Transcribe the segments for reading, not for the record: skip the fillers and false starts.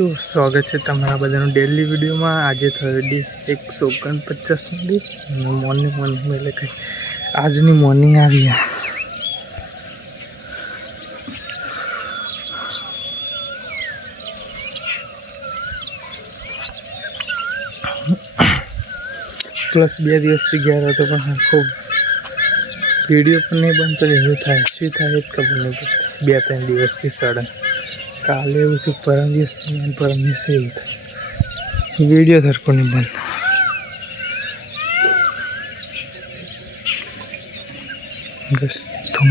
તો સ્વાગત છે તમારા બધાનું ડેલી વિડીયોમાં। આજે થયો ડે 149 મોર્નિંગ એટલે કે આજની મોર્નિંગ આવી। પ્લસ 2 દિવસથી ગયા હતો પણ ખૂબ વિડીયો પણ નહીં બનતો। એવું થાય શું થાય જ ખબર નહીં પડતી। 2-3 દિવસથી સડન કાલે એવું થયું, પરમ દિવસે એવું થાય, વિડીયો ધરકો નહીં બનતો।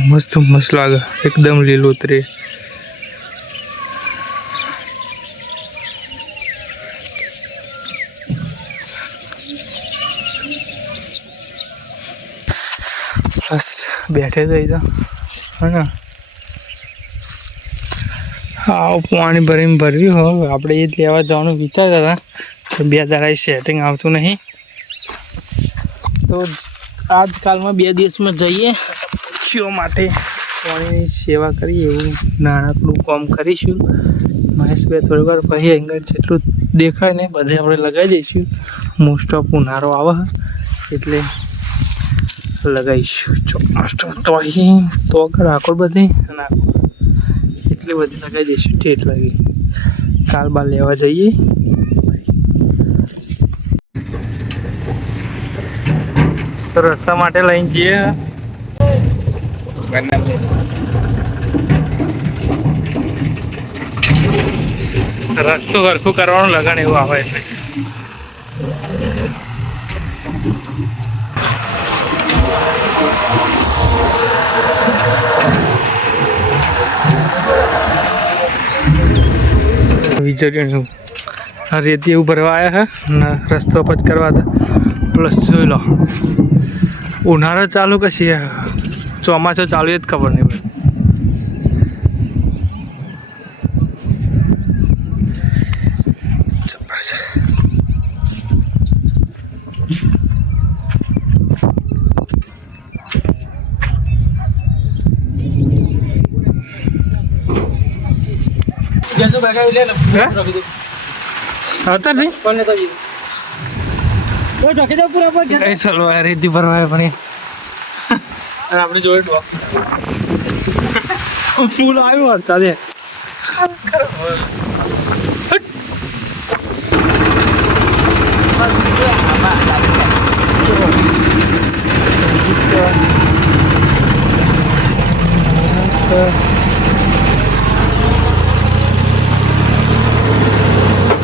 બસ ધુમ્મસ લાગે, એકદમ લીલોતરી। બસ બેઠે થઈ તો હે ને, હા પાણી ભર્યું હો। આપણે એ જ લેવા જવાનું વિચારતા હતા, તો 2 દાડા સેટિંગ આવતું નહીં, તો આજકાલમાં 2 દિવસમાં જઈએ પક્ષીઓ માટે પાણીની સેવા કરીએ, એવું નાનકડું કામ કરીશું। મહેશભાઈ થોડી વાર પછી એંગલ જેટલું દેખાય ને બધે આપણે લગાવી દઈશું। મોસ્ટ ઓફ ઉનાળો આવે એટલે લગાવીશું। ચોમાસ તો અહીં તો આગળ આખો બધી નાખો એટલી બધી લગાવી દઈશું। ઠેઠ લાગી કાલ બાર લેવા જઈએ। તો રસ્તા માટે લઈને જઈએ, રસ્તો સરખું કરવાનું લગન એવું આવે એટલે વિચાર્યું આ રેતી એવું ભરવા આવ્યા છે ને રસ્તો પચ કરવા હતા। પ્લસ જોઈ લો ઉનાળો ચાલુ કે ચોમાસું ચાલુ એ જ ખબર નહીં પડે। રેતી ભરવા પણ આપણે જોઈ ફૂલ આવ્યું હડતા દે